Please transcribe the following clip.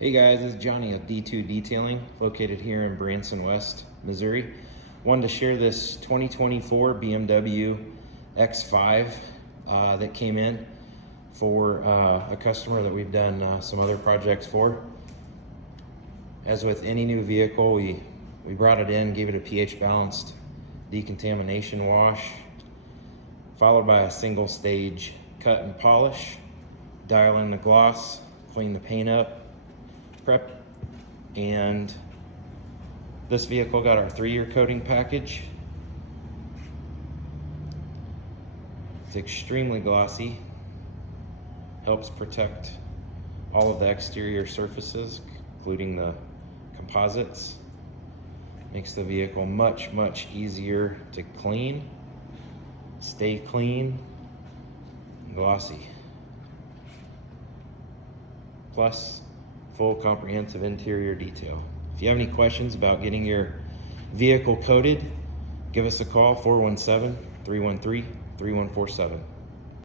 Hey guys, this is Johnny of D2 Detailing, located here in Branson West, Missouri. Wanted to share this 2024 BMW X5 that came in for a customer that we've done some other projects for. As with any new vehicle, we brought it in, gave it a pH balanced decontamination wash, followed by a single stage cut and polish, dial in the gloss, clean the paint up, prep, and this vehicle got our 3-year coating package. It's extremely glossy, helps protect all of the exterior surfaces, including the composites. Makes the vehicle much easier to clean, stay clean, and glossy. Plus, full comprehensive interior detail. If you have any questions about getting your vehicle coated, give us a call, 417-313-3147.